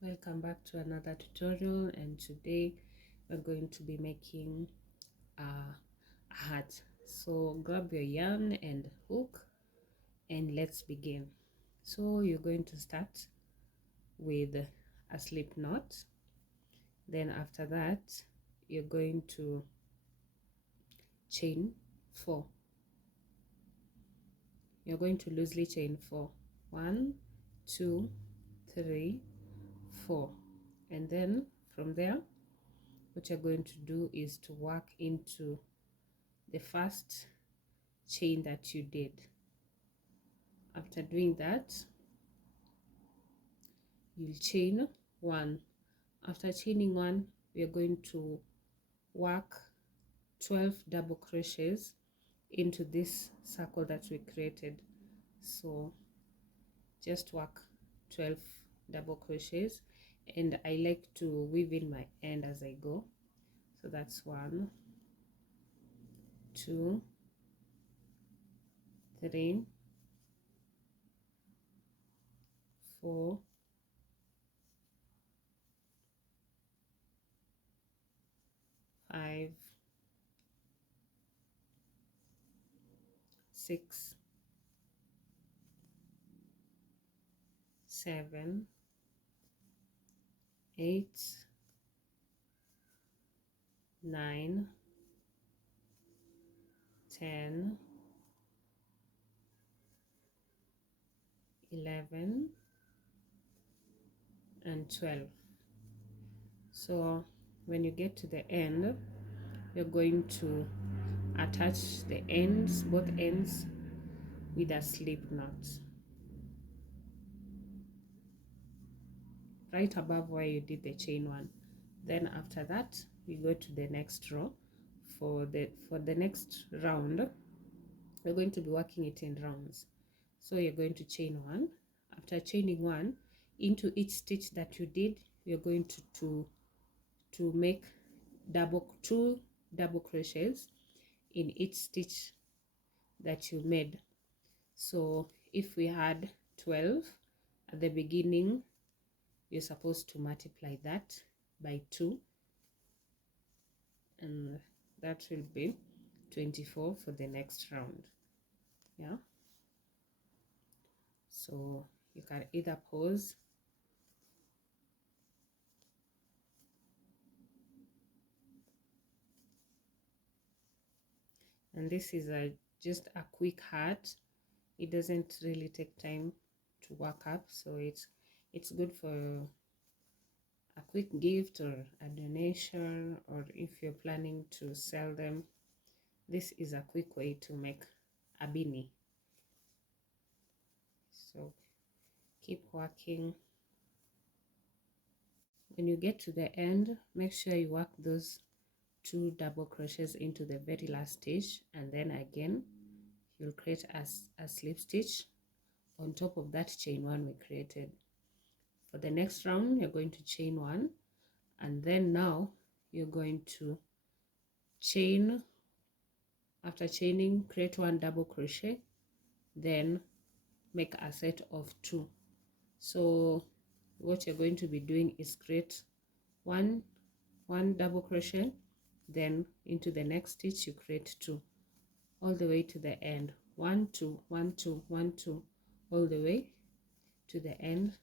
Welcome back to another tutorial, and today we're going to be making a hat. So grab your yarn and hook and let's begin. So you're going to start with a slip knot. Then after that you're going to chain 4. You're going to loosely chain 4. 1, 2, 3, 4, and then from there what you're going to do is to work into the first chain that you did. After doing that, you'll chain 1. After chaining 1, we are going to work 12 double crochets into this circle that we created. So just work 12 double crochets, and I like to weave in my end as I go. So that's 1, 2, 3, 4, 5, 6, 7, 8, 9, 10, 11, and 12. So when you get to the end, you're going to attach the ends, both ends, with a slip knot right above where you did the chain 1. Then after that we go to the next row. For the next round we're going to be working it in rounds. So you're going to chain 1. After chaining 1, into each stitch that you did, you're going to make 2 double crochets in each stitch that you made. So if we had 12 at the beginning, you're supposed to multiply that by 2, and that will be 24 for the next round. Yeah, so you can either pause and this is just a quick hat. It doesn't really take time to work up, so it's good for a quick gift or a donation, or if you're planning to sell them. This is a quick way to make a beanie. So keep working. When you get to the end, make sure you work those 2 double crochets into the very last stitch, and then again you'll create a slip stitch on top of that chain 1 we created. For the next round you're going to chain 1, and then now you're going to chain. After chaining, create 1 double crochet, then make a set of 2. So what you're going to be doing is create one double crochet, then into the next stitch you create 2 all the way to the end. 1 2 1 2 1 2 all the way to the end,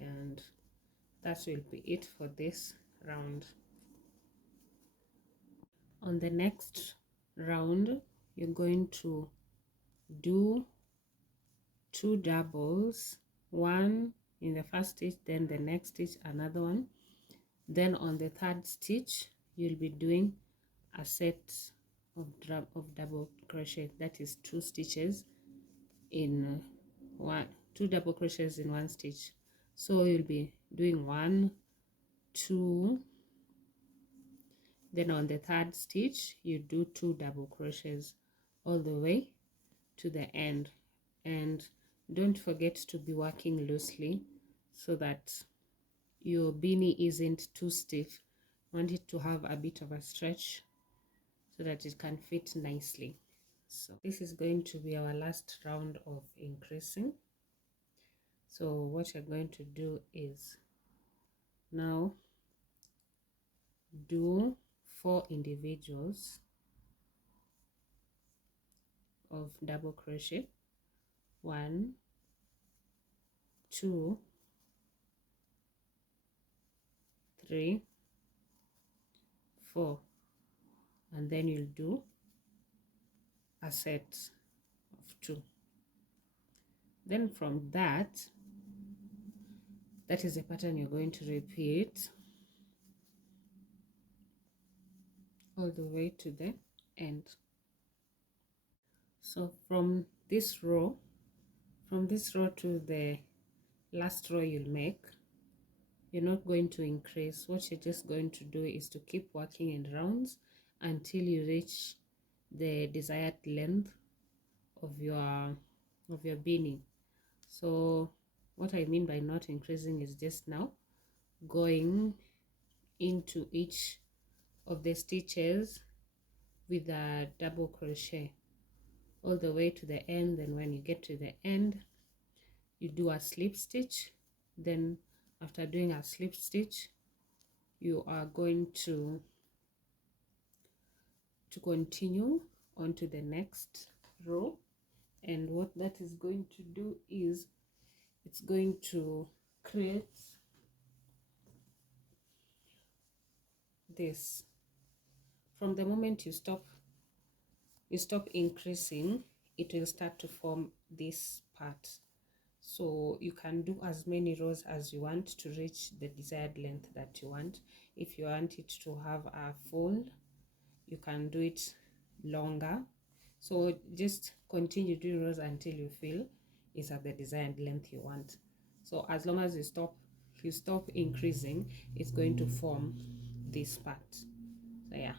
and that will be it for this round. On the next round you're going to do 2 doubles, 1 in the first stitch, then the next stitch another one, then on the 3rd stitch you'll be doing a set of double crochet, that is 2 stitches in 2 double crochets in 1 stitch. So you'll be doing 1 2, then on the 3rd stitch you do 2 double crochets all the way to the end, and don't forget to be working loosely so that your beanie isn't too stiff. Want it to have a bit of a stretch so that it can fit nicely. So this is going to be our last round of increasing. So what you're going to do is Now do 4 individuals of double crochet. 1, 2, 3, 4, and then you'll do a set of 2. Then from that is the pattern you're going to repeat all the way to the end. So from this row to the last row you'll make, you're not going to increase. What you're just going to do is to keep working in rounds until you reach the desired length of your beanie. So what I mean by not increasing is just now going into each of the stitches with a double crochet all the way to the end. Then when you get to the end, you do a slip stitch. Then after doing a slip stitch, you are going to continue on to the next row. And what that is going to do is it's going to create this. From the moment you stop increasing, it will start to form this part. So you can do as many rows as you want to reach the desired length that you want. If you want it to have a fold, you can do it longer. So just continue doing rows until you feel it's at the desired length you want. So as long as you stop increasing, it's going to form this part. So yeah.